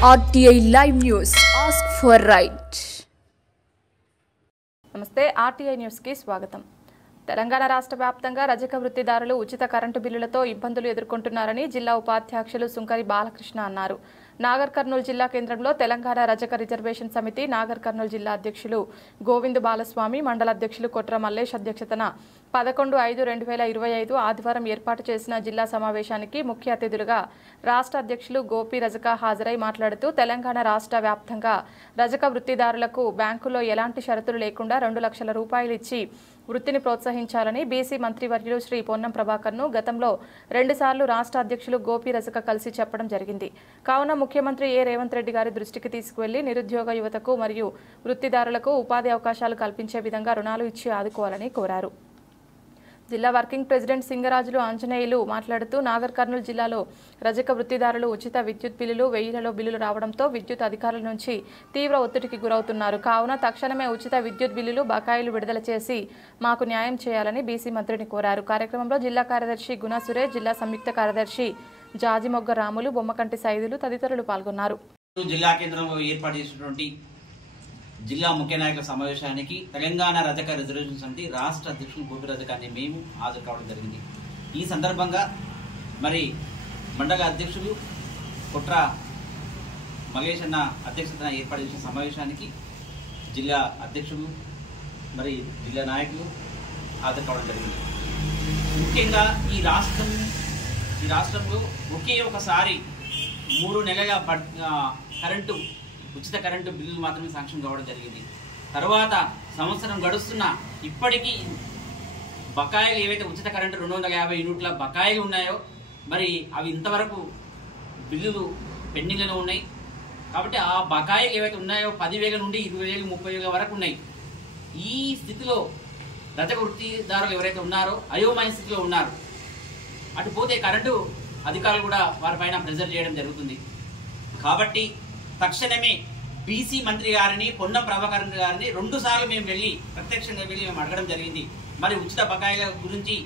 RTI Live News. Ask for right. నమస్తే RTI news కి స్వాగతం. తెలంగాణ రాష్ట్ర వ్యాప్తంగా రజక వృత్తిదారులు ఉచిత కరెంటు బిల్లులతో ఇబ్బందులు ఎదుర్కొంటున్నారని జిల్లా ఉపాధ్యక్షులు సుంకరి బాలకృష్ణ అన్నారు. నాగర్ కర్నూలు జిల్లా కేంద్రంలో తెలంగాణ రజక రిజర్వేషన్ సమితి నాగర్ కర్నూలు జిల్లా అధ్యక్షులు గోవింద్ బాలస్వామి, మండల అధ్యక్షులు కొట్ర మల్లేష్ అధ్యక్షతన 11/5/2025 ఆదివారం ఏర్పాటు చేసిన జిల్లా సమావేశానికి ముఖ్య అతిథులుగా రాష్ట్ర అధ్యక్షులు గోపి రజక హాజరై మాట్లాడుతూ తెలంగాణ రాష్ట్ర వ్యాప్తంగా రజక వృత్తిదారులకు బ్యాంకులో ఎలాంటి షరతులు లేకుండా 2 లక్షల రూపాయలు ఇచ్చి వృత్తిని ప్రోత్సహించాలని బీసీ మంత్రివర్యులు శ్రీ పొన్నం ప్రభాకర్ను గతంలో 2 సార్లు రాష్ట్ర అధ్యక్షులు గోపి రజక కలిసి చెప్పడం జరిగింది. కావున ముఖ్యమంత్రి రేవంత్ రెడ్డి గారి దృష్టికి తీసుకువెళ్లి నిరుద్యోగ యువతకు మరియు వృత్తిదారులకు ఉపాధి అవకాశాలు కల్పించే విధంగా రుణాలు ఇచ్చి ఆదుకోవాలని కోరారు. జిల్లా వర్కింగ్ ప్రెసిడెంట్ సింగరాజులు ఆంజనేయులు మాట్లాడుతూ నాగర్ కర్నూలు జిల్లాలో రజక వృత్తిదారులు ఉచిత విద్యుత్ బిల్లులు 1000లలో బిల్లులు రావడంతో విద్యుత్ అధికారుల నుంచి తీవ్ర ఒత్తిడికి గురవుతున్నారు. కావున తక్షణమే ఉచిత విద్యుత్ బిల్లులు బకాయిలు విడుదల చేసి మాకు న్యాయం చేయాలని బీసీ మంత్రిని కోరారు. కార్యక్రమంలో జిల్లా కార్యదర్శి గుణ సురేష్, జిల్లా సంయుక్త కార్యదర్శి జాజిమొగ్గ రాములు, బొమ్మకంటి సైదులు తదితరులు పాల్గొన్నారు. జిల్లా కేంద్రంలో ఏర్పాటు చేసినటువంటి జిల్లా ముఖ్య నాయకుల సమావేశానికి తెలంగాణ రజక రిజర్వేషన్ సమితి రాష్ట్ర అధ్యక్షులు గోపి రజక అనే మేము హాజరు కావడం జరిగింది. ఈ సందర్భంగా మరి మండల అధ్యక్షులు కుట్ర మల్లేష్ అన్న అధ్యక్షతన ఏర్పాటు చేసిన సమావేశానికి జిల్లా అధ్యక్షులు మరి జిల్లా నాయకులు హాజరు కావడం జరిగింది. ముఖ్యంగా ఈ రాష్ట్రంలో ఒకే ఒకసారి 3 నెలల ఉచిత కరెంటు బిల్లులు మాత్రమే శాంక్షన్ కావడం జరిగింది. తర్వాత సంవత్సరం గడుస్తున్నా ఇప్పటికీ బకాయిలు ఏవైతే ఉచిత కరెంటు 250 యూనిట్ల బకాయిలు ఉన్నాయో మరి అవి ఇంతవరకు బిల్లులు పెండింగ్లో ఉన్నాయి. కాబట్టి ఆ బకాయిలు ఏవైతే ఉన్నాయో 10,000 నుండి 20,000, 30,000 వరకు ఉన్నాయి. ఈ స్థితిలో రజక వృత్తిదారులు ఎవరైతే ఉన్నారో అయోమయ స్థితిలో ఉన్నారు. అటు పోతే కరెంటు అధికారులు కూడా వారిపైన ప్రెజర్ చేయడం జరుగుతుంది. కాబట్టి తక్షణమే బీసీ మంత్రి గారిని పొన్నం ప్రభాకర్ గారిని 2 సార్లు మేము ప్రత్యక్షంగా వెళ్ళి మేము అడగడం జరిగింది. మరి ఉచిత బకాయిల గురించి,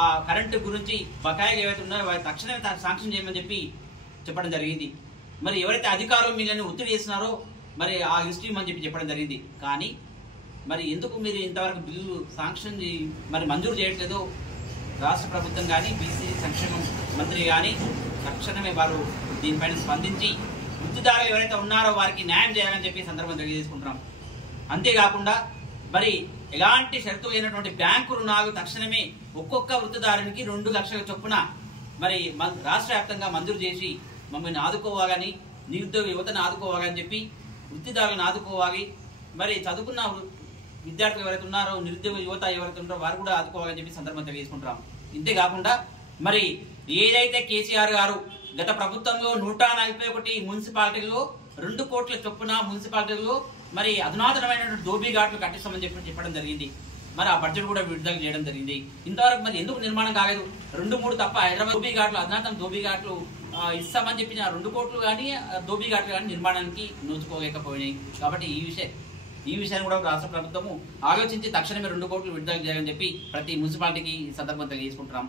ఆ కరెంటు గురించి బకాయిలు ఏవైతే ఉన్నాయో వారి తక్షణమే శాంక్షన్ చేయమని చెప్పడం జరిగింది. మరి ఎవరైతే అధికారులు మిమ్మల్ని ఒత్తిడి చేస్తున్నారో మరి ఆ లిస్ట్ ఇవ్వమని చెప్పడం జరిగింది. కానీ మరి ఎందుకు మీరు ఇంతవరకు బిల్లు శాంక్షన్ మరి మంజూరు చేయట్లేదో రాష్ట్ర ప్రభుత్వం కానీ బీసీ సంక్షేమ మంత్రి కానీ తక్షణమే వారు దీనిపైన స్పందించి వృత్తిదారులు ఎవరైతే ఉన్నారో వారికి న్యాయం చేయాలని చెప్పి సందర్భం తెలియజేసుకుంటున్నాం. అంతేకాకుండా మరి ఎలాంటి షరతు లేనటువంటి బ్యాంకు రుణాలు తక్షణమే ఒక్కొక్క వృత్తిదారునికి 2 లక్షల చొప్పున మరి రాష్ట్ర వ్యాప్తంగా మంజూరు చేసి మమ్మల్ని ఆదుకోవాలని, నిరుద్యోగ యువతను ఆదుకోవాలని చెప్పి వృత్తిదారులను ఆదుకోవాలి. మరి చదువుకున్న విద్యార్థులు ఎవరైతే ఉన్నారో, నిరుద్యోగ యువత ఎవరైతే ఉన్నారో వారు కూడా ఆదుకోవాలని చెప్పి సందర్భం తెలియజేసుకుంటున్నాం. ఇంతేకాకుండా మరి ఏదైతే కేసీఆర్ గారు గత ప్రభుత్వంలో 141 మున్సిపాలిటీల్లో 2 కోట్ల చొప్పున మున్సిపాలిటీల్లో మరి అధునాతనమైనటువంటి దోబీ ఘాట్లు కట్టిస్తామని చెప్పడం జరిగింది. మరి ఆ బడ్జెట్ కూడా విడుదల చేయడం జరిగింది. ఇంతవరకు మరి ఎందుకు నిర్మాణం కాలేదు? 2-3 తప్ప హైదరాబాద్ దోబీ ఘాట్లు, అధునాతన దోబీ ఘాట్లు ఇస్తామని చెప్పిన 2 కోట్లు కానీ దోబీ ఘాట్లు కానీ నిర్మాణానికి నోచుకోలేకపోయినాయి. కాబట్టి ఈ విషయాన్ని కూడా రాష్ట్ర ప్రభుత్వము ఆలోచించి తక్షణమే 2 కోట్లు విడుదల చేయాలని చెప్పి ప్రతి మున్సిపాలిటీకి ఈ సందర్భం తెలియజేసుకుంటున్నాం.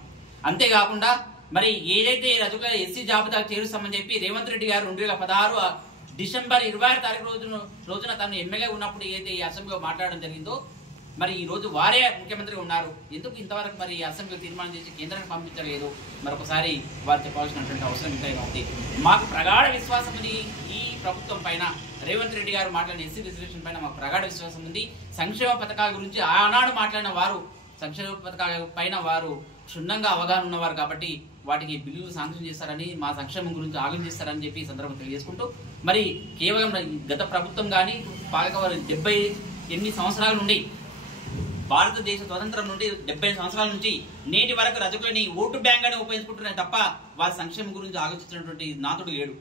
అంతేకాకుండా మరి ఏదైతే రజకుల ఎస్సీ జాబితా చేరుస్తామని చెప్పి రేవంత్ రెడ్డి గారు 2016 డిసెంబర్ 26 తారీఖు రోజున తను ఎమ్మెల్యే ఉన్నప్పుడు ఏదైతే ఈ అసెంబ్లీలో మాట్లాడడం జరిగిందో మరి ఈ రోజు వారే ముఖ్యమంత్రి ఉన్నారు. ఎందుకు ఇంతవరకు మరి అసెంబ్లీ తీర్మానం చేసి కేంద్రానికి పంపించలేదు? మరొకసారి వారు చెప్పాల్సినటువంటి అవసరం ఇంకా ఉంది. మాకు ప్రగాఢ విశ్వాసం ఉంది ఈ ప్రభుత్వం పైన. రేవంత్ రెడ్డి గారు మాట్లాడిన ఎస్సీ రిజర్వేషన్ పైన మాకు ప్రగాఢ విశ్వాసం ఉంది. సంక్షేమ పథకాల గురించి ఆనాడు మాట్లాడిన వారు, సంక్షేమ పథకాల పైన వారు క్షుణ్ణంగా అవగాహన ఉన్నవారు కాబట్టి వాటికి బిల్లులు శాంక్షన్ చేస్తారని, మా సంక్షేమం గురించి ఆలోచిస్తారని చెప్పి ఈ సందర్భం తెలియజేసుకుంటూ మరి కేవలం గత ప్రభుత్వం కానీ పాలకవారు 78 సంవత్సరాల నుండి, భారతదేశ స్వతంత్రం నుండి 70 సంవత్సరాల నుంచి నేటి వరకు రజకులని ఓటు బ్యాంక్ అని ఉపయోగించుకుంటున్నాయి తప్ప వారి సంక్షేమం గురించి ఆలోచించినటువంటి నాతుడు లేడు.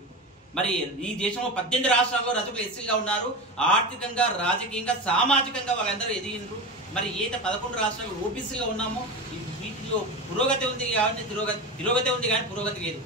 మరి ఈ దేశంలో 18 రాష్ట్రాల్లో రజకులు ఎస్సీలుగా ఉన్నారు. ఆర్థికంగా, రాజకీయంగా, సామాజికంగా వాళ్ళందరూ ఎదిగినారు. మరి ఏదైతే 11 రాష్ట్రాలు ఓబీసీగా ఉన్నామో వీటిలో పురోగతి ఉంది కానీ పురోగతి లేదు.